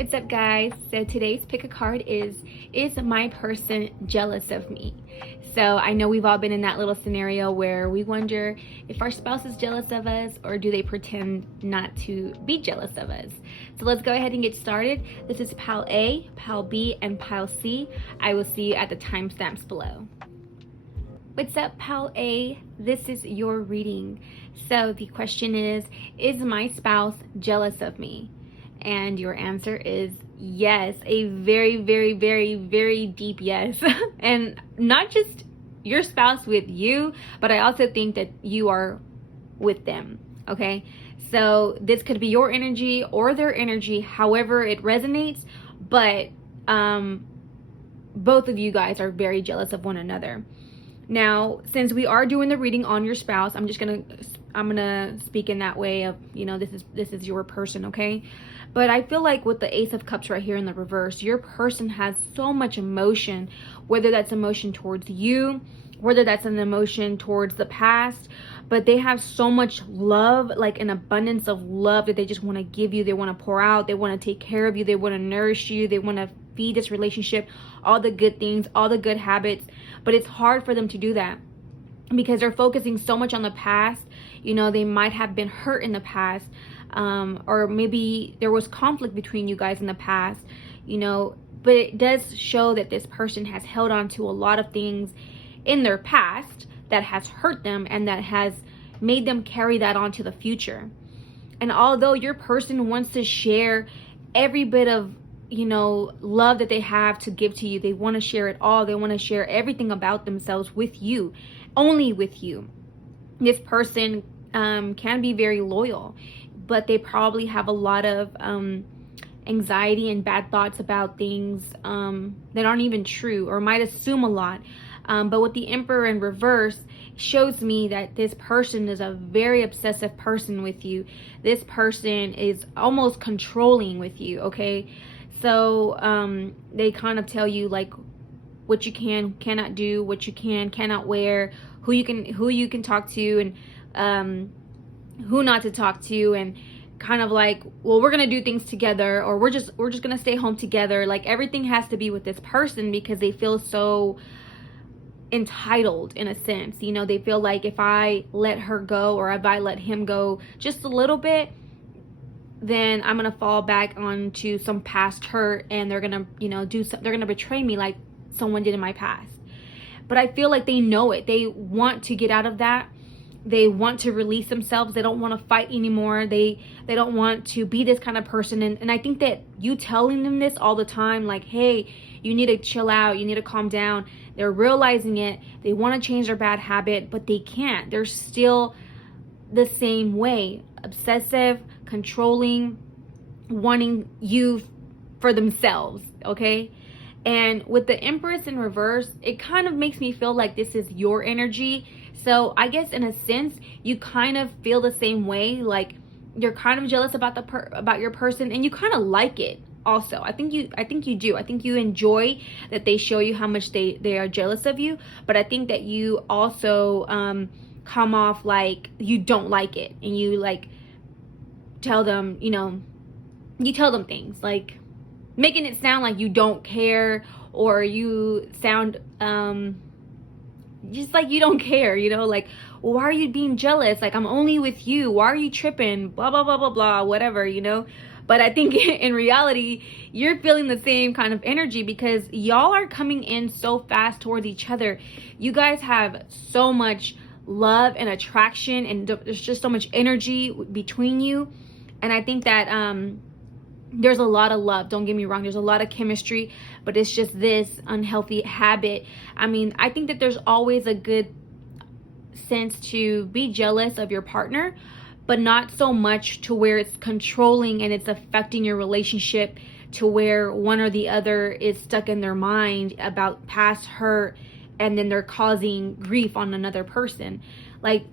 What's up, guys? So today's pick a card is my person jealous of me? So I know we've all been in that little scenario where we wonder if our spouse is jealous of us, or do they pretend not to be jealous of us. So let's go ahead and get started. This is pile A, pile B, and pile C. I will see you at the timestamps below. What's up, pile A? This is your reading. So the question is my spouse jealous of me? And your answer is yes, a very, very, very, very deep yes. And not just your spouse with you, but I also think that you are with them, okay? So this could be your energy or their energy, however it resonates, but both of you guys are very jealous of one another. Now, since we are doing the reading on your spouse, I'm gonna speak in that way of, this is your person, okay? But I feel like with the Ace of Cups right here in the reverse, your person has so much emotion, whether that's emotion towards you, whether that's an emotion towards the past, but they have so much love, like an abundance of love that they just want to give you. They want to pour out, they want to take care of you, they want to nourish you, they want to feed this relationship all the good things, all the good habits. But it's hard for them to do that because they're focusing so much on the past. They might have been hurt in the past, or maybe there was conflict between you guys in the past, but it does show that this person has held on to a lot of things in their past that has hurt them and that has made them carry that on to the future. And although your person wants to share every bit of love that they have to give to you, they want to share it all, they want to share everything about themselves with you, only with you. This person can be very loyal, but they probably have a lot of anxiety and bad thoughts about things that aren't even true, or might assume a lot. But with the Emperor in reverse, shows me that this person is a very obsessive person with you. This person is almost controlling with you, okay? So they kind of tell you like what you cannot do, what you cannot wear, who you can talk to, and who not to talk to, and kind of like, well, we're gonna do things together, or we're just gonna stay home together. Like everything has to be with this person because they feel so entitled in a sense. They feel like if I let her go, or if I let him go just a little bit, then I'm gonna fall back onto some past hurt, and they're gonna they're gonna betray me like someone did in my past. But I feel like they know it. They want to get out of that. They want to release themselves. They don't want to fight anymore. They don't want to be this kind of person. And I think that you telling them this all the time, like, hey, you need to chill out, you need to calm down, they're realizing it. They want to change their bad habit, but they can't. They're still the same way, obsessive, controlling, wanting you for themselves, okay? And with the Empress in reverse, it kind of makes me feel like this is your energy. So I guess in a sense, you kind of feel the same way. Like you're kind of jealous about about your person, and you kind of like it also. I think you do. I think you enjoy that they show you how much they are jealous of you. But I think that you also come off like you don't like it, and you like tell them, you tell them things like making it sound like you don't care, or you sound just like you don't care, like, well, why are you being jealous? Like, I'm only with you. Why are you tripping? Blah, blah, blah, blah, blah, whatever, But I think in reality, you're feeling the same kind of energy because y'all are coming in so fast towards each other. You guys have so much love and attraction, and there's just so much energy between you. And I think that there's a lot of love, don't get me wrong, there's a lot of chemistry, but it's just this unhealthy habit. I mean, I think that there's always a good sense to be jealous of your partner, but not so much to where it's controlling and it's affecting your relationship, to where one or the other is stuck in their mind about past hurt, and then they're causing grief on another person. Like,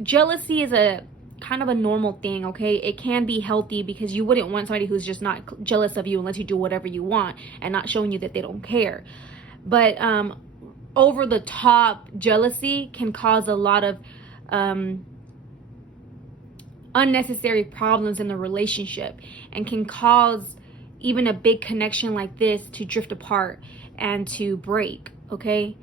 jealousy is a kind of a normal thing, okay? It can be healthy because you wouldn't want somebody who's just not jealous of you and lets you do whatever you want and not showing you that they don't care. But over the top jealousy can cause a lot of unnecessary problems in the relationship, and can cause even a big connection like this to drift apart and to break, okay?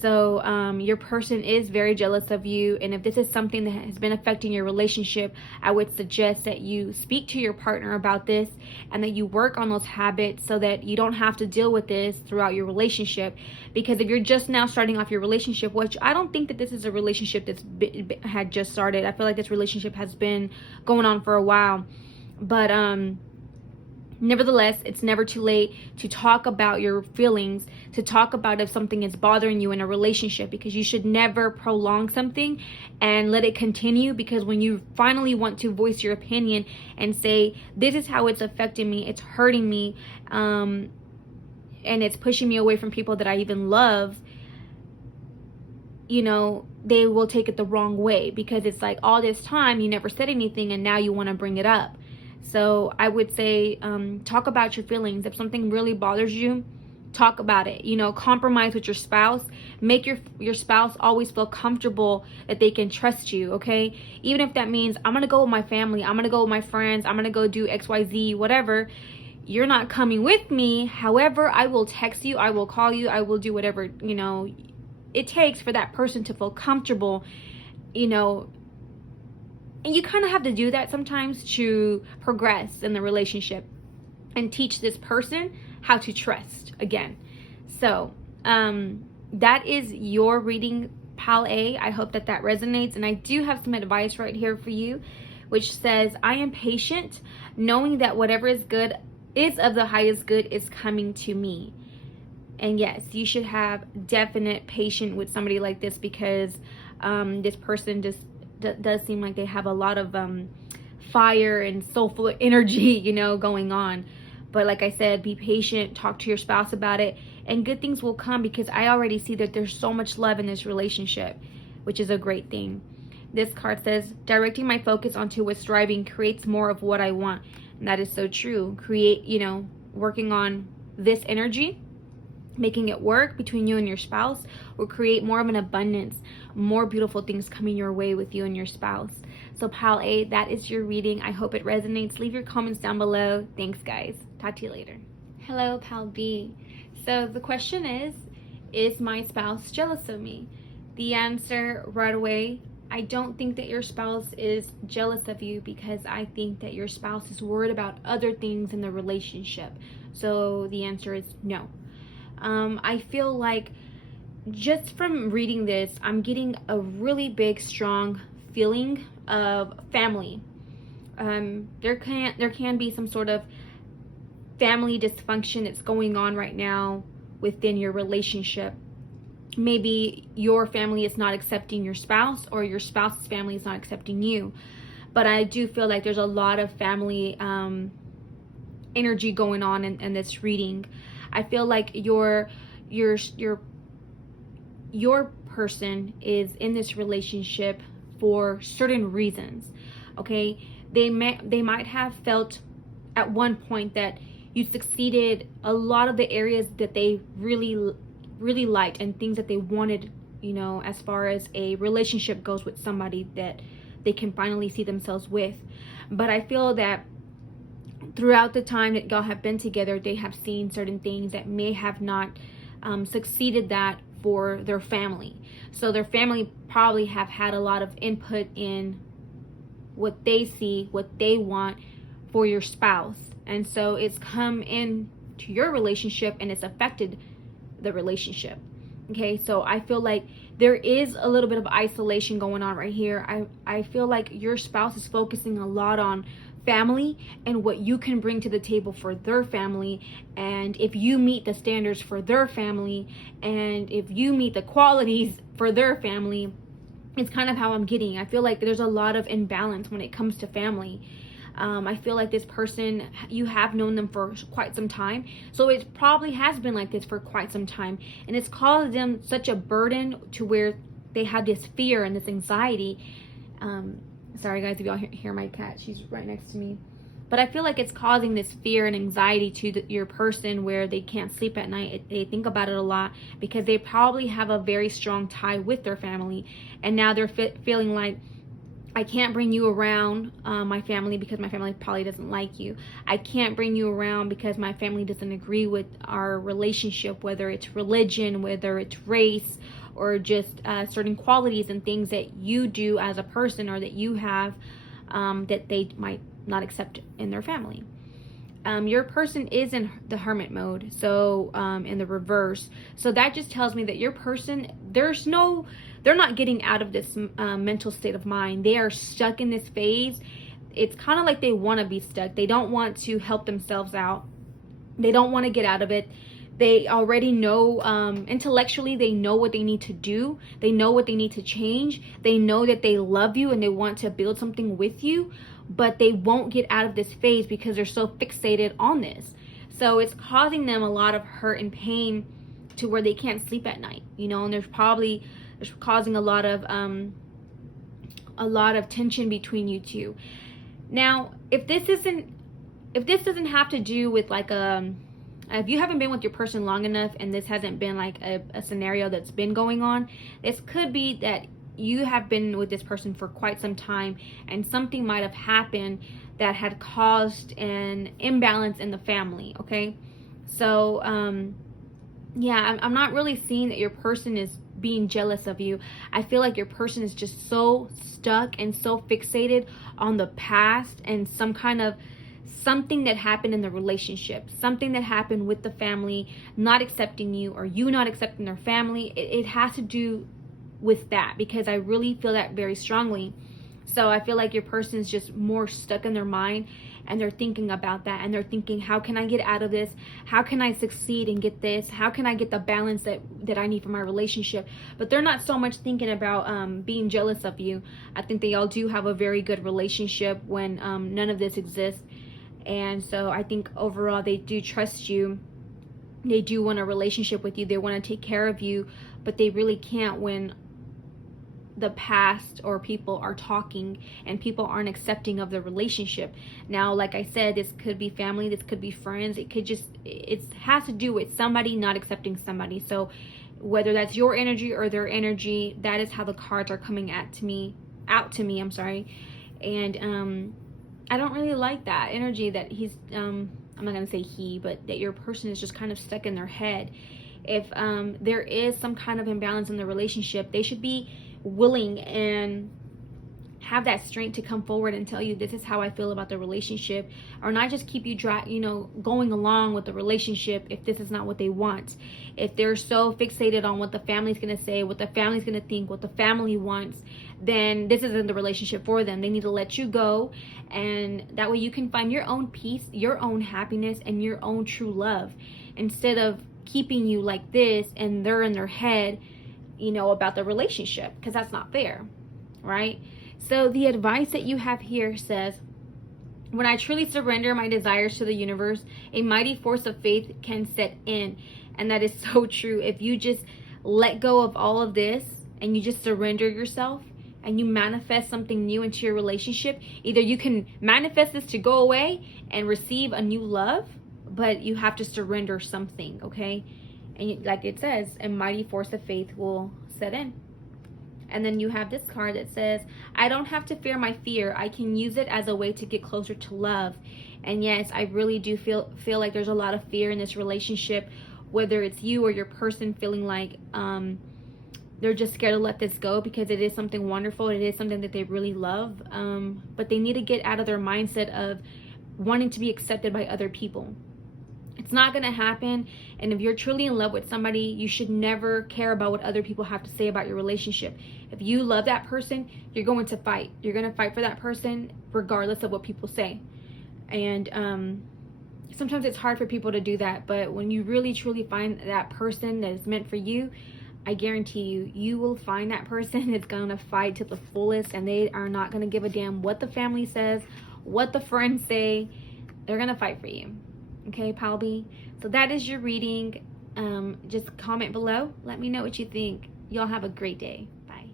So your person is very jealous of you, and if this is something that has been affecting your relationship, I would suggest that you speak to your partner about this and that you work on those habits so that you don't have to deal with this throughout your relationship. Because if you're just now starting off your relationship, which I don't think that this is a relationship that's had just started. I feel like this relationship has been going on for a while, but nevertheless, it's never too late to talk about your feelings, to talk about if something is bothering you in a relationship, because you should never prolong something and let it continue. Because when you finally want to voice your opinion and say, this is how it's affecting me, it's hurting me, and it's pushing me away from people that I even love, you know, they will take it the wrong way, because it's like all this time you never said anything and now you want to bring it up. So I would say talk about your feelings. If something really bothers you, talk about it. You know, compromise with your spouse. Make your spouse always feel comfortable that they can trust you, okay? Even if that means I'm going to go with my family, I'm going to go with my friends, I'm going to go do XYZ, whatever. You're not coming with me. However, I will text you, I will call you, I will do whatever, you know, it takes for that person to feel comfortable, you know. And you kind of have to do that sometimes to progress in the relationship and teach this person how to trust again. So that is your reading, Pal A. I hope that resonates. And I do have some advice right here for you, which says, I am patient, knowing that whatever is good is of the highest good is coming to me. And yes, you should have definite patience with somebody like this, because this person just does seem like they have a lot of fire and soulful energy, you know, going on. But like I said, be patient, talk to your spouse about it, and good things will come, because I already see that there's so much love in this relationship, which is a great thing. This card says, directing my focus onto what's driving creates more of what I want. And that is so true. Create, you know, working on this energy, making it work between you and your spouse, will create more of an abundance, more beautiful things coming your way with you and your spouse. So Pal A, that is your reading. I hope it resonates. Leave your comments down below. Thanks, guys. Talk to you later. Hello, Pal B. So the question is my spouse jealous of me? The answer right away, I don't think that your spouse is jealous of you, because I think that your spouse is worried about other things in the relationship. So the answer is no. I feel like just from reading this, I'm getting a really big, strong feeling of family. There can be some sort of family dysfunction that's going on right now within your relationship. Maybe your family is not accepting your spouse, or your spouse's family is not accepting you. But I do feel like there's a lot of family energy going on in this reading. I feel like your person is in this relationship for certain reasons, okay? They might have felt at one point that you succeeded a lot of the areas that they really liked and things that they wanted, you know, as far as a relationship goes with somebody that they can finally see themselves with. But I feel that throughout the time that y'all have been together, they have seen certain things that may have not succeeded that for their family. So their family probably have had a lot of input in what they see, what they want for your spouse. And so it's come into your relationship and it's affected the relationship. Okay, so I feel like there is a little bit of isolation going on right here. I feel like your spouse is focusing a lot on family and what you can bring to the table for their family, and if you meet the standards for their family, and if you meet the qualities for their family. It's kind of how I'm getting. I feel like there's a lot of imbalance when it comes to family. I feel like this person, you have known them for quite some time, so it probably has been like this for quite some time, and it's caused them such a burden to where they have this fear and this anxiety. Sorry guys if y'all hear my cat, she's right next to me. But I feel like it's causing this fear and anxiety to your person, where they can't sleep at night. They think about it a lot because they probably have a very strong tie with their family, and now they're feeling like I can't bring you around my family because my family probably doesn't like you. I can't bring you around because my family doesn't agree with our relationship, whether it's religion, whether it's race, or just certain qualities and things that you do as a person or that you have that they might not accept in their family. Your person is in the hermit mode, so in the reverse. So that just tells me that your person, they're not getting out of this mental state of mind. They are stuck in this phase. It's kind of like they want to be stuck. They don't want to help themselves out. They don't want to get out of it. They already know, intellectually, they know what they need to do. They know what they need to change. They know that they love you and they want to build something with you, but they won't get out of this phase because they're so fixated on this. So it's causing them a lot of hurt and pain to where they can't sleep at night, and there's causing a lot of tension between you two. Now, if this doesn't have to do with like if you haven't been with your person long enough and this hasn't been like a scenario that's been going on, this could be that you have been with this person for quite some time and something might have happened that had caused an imbalance in the family, okay? So, yeah, I'm not really seeing that your person is being jealous of you. I feel like your person is just so stuck and so fixated on the past and something that happened in the relationship, something that happened with the family not accepting you or you not accepting their family. It has to do with that, because I really feel that very strongly. So I feel like your person is just more stuck in their mind and they're thinking about that and they're thinking, how can I get out of this? How can I succeed and get this? How can I get the balance that I need for my relationship? But they're not so much thinking about being jealous of you. I think they all do have a very good relationship when none of this exists. And so I think overall they do trust you. They do want a relationship with you. They want to take care of you, but they really can't when the past or people are talking and people aren't accepting of the relationship. Now, like I said, this could be family, this could be friends. It has to do with somebody not accepting somebody. So whether that's your energy or their energy, that is how the cards are coming out to me, I'm sorry. And I don't really like that energy that he's I'm not gonna say he, but that your person is just kind of stuck in their head. If there is some kind of imbalance in the relationship, they should be willing and have that strength to come forward and tell you, this is how I feel about the relationship, or not just keep you going along with the relationship if this is not what they want. If they're so fixated on what the family's going to say, what the family's going to think, what the family wants, then this isn't the relationship for them. They need to let you go, and that way you can find your own peace, your own happiness, and your own true love, instead of keeping you like this and they're in their head about the relationship, because that's not fair, right? So the advice that you have here says, when I truly surrender my desires to the universe, a mighty force of faith can set in. And that is so true. If you just let go of all of this and you just surrender yourself and you manifest something new into your relationship, either you can manifest this to go away and receive a new love, but you have to surrender something, okay? And like it says, a mighty force of faith will set in. And then you have this card that says, I don't have to fear my fear. I can use it as a way to get closer to love. And yes, I really do feel like there's a lot of fear in this relationship, whether it's you or your person feeling like they're just scared to let this go, because it is something wonderful. It is something that they really love. But they need to get out of their mindset of wanting to be accepted by other people. It's not going to happen. And if you're truly in love with somebody, you should never care about what other people have to say about your relationship. If you love that person, you're going to fight. You're going to fight for that person regardless of what people say. And sometimes it's hard for people to do that. But when you really truly find that person that is meant for you, I guarantee you will find that person that's going to fight to the fullest. And they are not going to give a damn what the family says, what the friends say. They're going to fight for you. Okay, Pal B. So that is your reading. Just comment below. Let me know what you think. Y'all have a great day. Bye.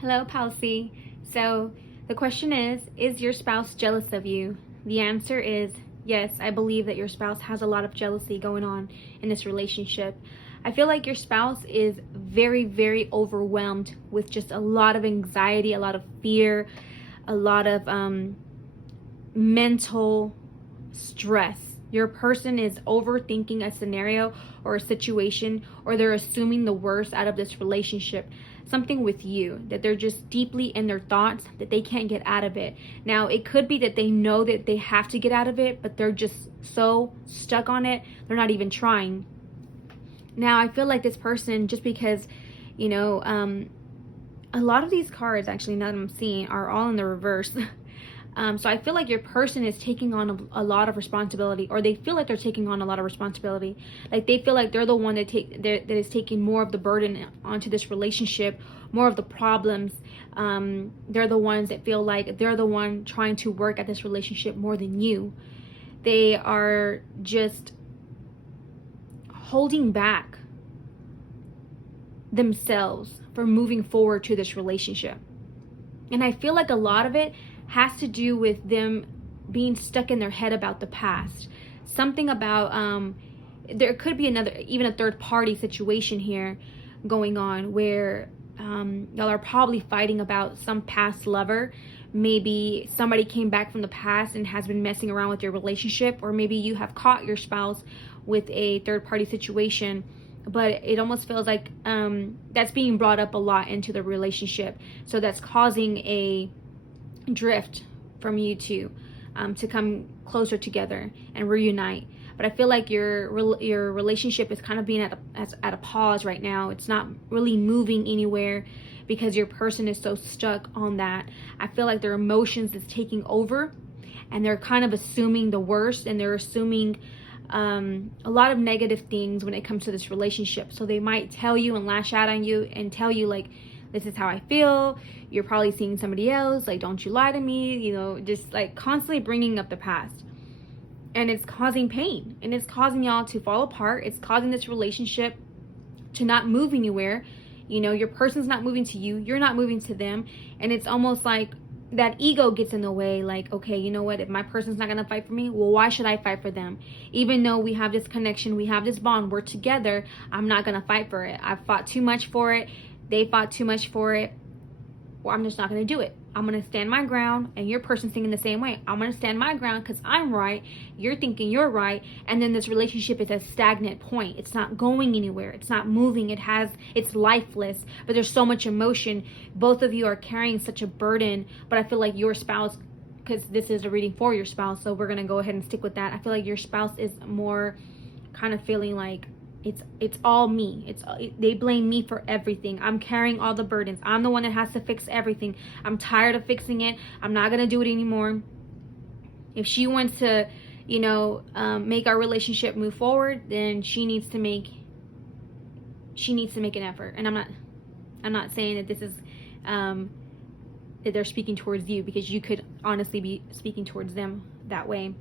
Hello, Pal C. So the question is your spouse jealous of you? The answer is yes. I believe that your spouse has a lot of jealousy going on in this relationship. I feel like your spouse is very, very overwhelmed with just a lot of anxiety, a lot of fear, a lot of mental stress. Your person is overthinking a scenario or a situation, or they're assuming the worst out of this relationship. Something with you, that they're just deeply in their thoughts, that they can't get out of it. Now, it could be that they know that they have to get out of it, but they're just so stuck on it, they're not even trying. Now, I feel like this person, just because, you know, a lot of these cards, actually, now that I'm seeing, are all in the reverse. So I feel like your person is taking on a lot of responsibility, or they feel like they're taking on a lot of responsibility. Like they feel like they're the one that is taking more of the burden onto this relationship, more of the problems. They're the ones that feel like they're the one trying to work at this relationship more than you. They are just holding back themselves from moving forward to this relationship. And I feel like a lot of it has to do with them being stuck in their head about the past. Something about there could be even a third party situation here going on, where y'all are probably fighting about some past lover. Maybe somebody came back from the past and has been messing around with your relationship, or maybe you have caught your spouse with a third party situation. But it almost feels like that's being brought up a lot into the relationship, so that's causing a drift from you two to come closer together and reunite. But I feel like your relationship is kind of being at a pause right now. It's not really moving anywhere because your person is so stuck on that. I feel like their emotions is taking over, and they're kind of assuming the worst, and they're assuming a lot of negative things when it comes to this relationship. So they might tell you and lash out on you and tell you, like, this is how I feel. You're probably seeing somebody else. Like, don't you lie to me. You know, just like constantly bringing up the past. And it's causing pain. And it's causing y'all to fall apart. It's causing this relationship to not move anywhere. You know, your person's not moving to you. You're not moving to them. And it's almost like that ego gets in the way. Like, okay, you know what? If my person's not going to fight for me, well, why should I fight for them? Even though we have this connection, we have this bond, we're together, I'm not going to fight for it. I've fought too much for it. They fought too much for it. Well, I'm just not going to do it. I'm going to stand my ground, and your person's thinking the same way. I'm going to stand my ground because I'm right. You're thinking you're right. And then this relationship is a stagnant point. It's not going anywhere. It's not moving. It's lifeless, but there's so much emotion. Both of you are carrying such a burden, but I feel like your spouse, because this is a reading for your spouse, so we're going to go ahead and stick with that. I feel like your spouse is more kind of feeling like, it's all me. They blame me for everything. I'm carrying all the burdens. I'm the one that has to fix everything. I'm tired of fixing it. I'm not gonna do it anymore. If she wants to, you know, make our relationship move forward, then she needs to make an effort. And I'm not saying that this is that they're speaking towards you, because you could honestly be speaking towards them that way.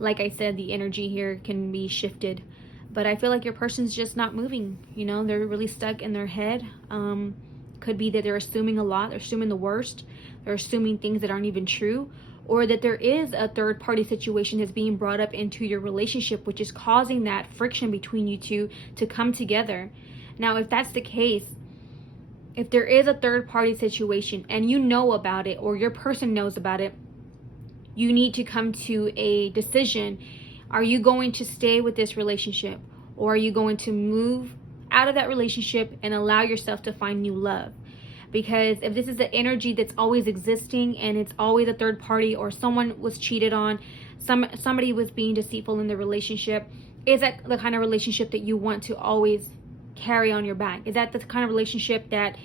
Like I said, the energy here can be shifted. But I feel like your person's just not moving. You know, they're really stuck in their head. Could be that they're assuming a lot. They're assuming the worst. They're assuming things that aren't even true. Or that there is a third party situation that's being brought up into your relationship, which is causing that friction between you two to come together. Now, if that's the case, if there is a third party situation and you know about it, or your person knows about it, you need to come to a decision. Are you going to stay with this relationship, or are you going to move out of that relationship and allow yourself to find new love? Because if this is the energy that's always existing, and it's always a third party, or someone was cheated on, somebody was being deceitful in the relationship, is that the kind of relationship that you want to always carry on your back? Is that the kind of relationship that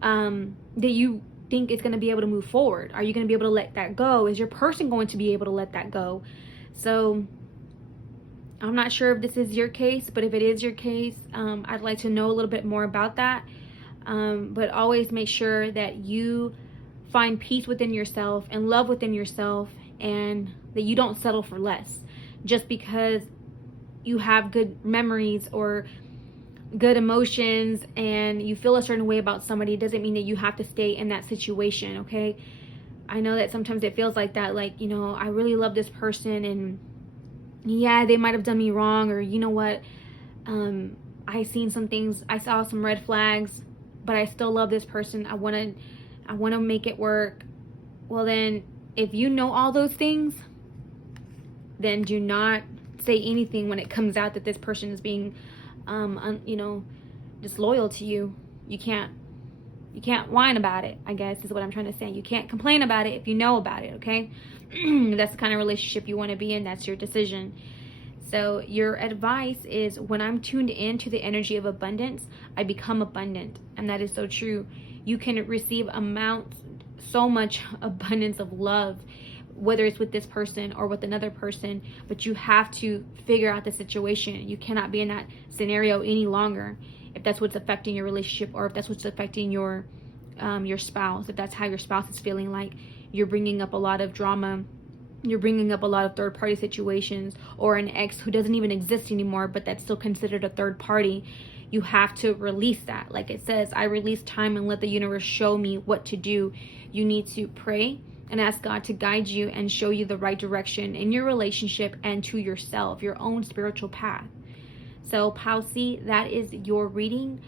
that you think is going to be able to move forward? Are you going to be able to let that go? Is your person going to be able to let that go? So I'm not sure if this is your case, but if it is your case, I'd like to know a little bit more about that. But always make sure that you find peace within yourself and love within yourself, and that you don't settle for less. Just because you have good memories or good emotions and you feel a certain way about somebody doesn't mean that you have to stay in that situation, okay? I know that sometimes it feels like that, like, you know, I really love this person, and yeah, they might have done me wrong, or you know what, I seen some things, I saw some red flags, but I still love this person. I want to make it work. Well, then if you know all those things, then do not say anything when it comes out that this person is being disloyal to you. You can't whine about it, I guess is what I'm trying to say. You can't complain about it if you know about it, okay? That's the kind of relationship you want to be in. That's your decision. So your advice is, when I'm tuned into the energy of abundance, I become abundant. And that is so true. You can receive so much abundance of love, whether it's with this person or with another person, but you have to figure out the situation. You cannot be in that scenario any longer if that's what's affecting your relationship, or if that's what's affecting your spouse. If that's how your spouse is feeling, like you're bringing up a lot of drama, you're bringing up a lot of third-party situations, or an ex who doesn't even exist anymore, but that's still considered a third party. You have to release that. Like it says, I release time and let the universe show me what to do. You need to pray and ask God to guide you and show you the right direction in your relationship and to yourself, your own spiritual path. So Pausi, that is your reading.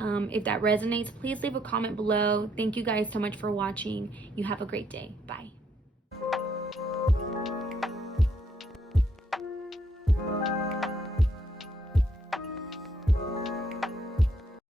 If that resonates, please leave a comment below. Thank you guys so much for watching. You have a great day. Bye.